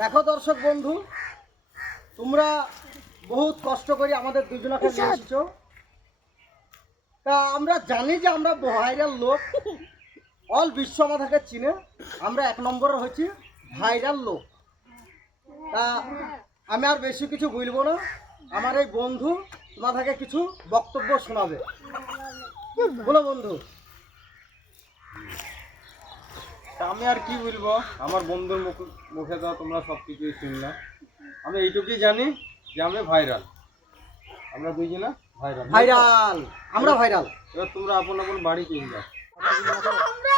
দেখো দর্শক বন্ধু, তোমরা বহুত কষ্ট করে আমাদের দুজনকে নিয়ে এসেছো। তা আমরা জানি যে আমরা ভাইরাল লোক, অল বিশ্ব আমাদেরকে চিনে। আমরা 1 নম্বরে হচ্ছি ভাইরাল লোক। তা আমি আর বেশি কিছু বলবো না। আমার এই বন্ধু তোমাদেরকে কিছু বক্তব্য শোনাবে। বলো বন্ধু। তা আমি আর কি বলবো, আমার বন্ধুর মুখে তো তোমরা সব কিছুই শুনলে। আমি এইটুকুই জানি যে আমি ভাইরাল, আমরা দুইজনে ভাইরাল। ভাইরাল, আমরা ভাইরাল। এবার তোমরা আপন আপন বাড়ি চলে যাও। আমরা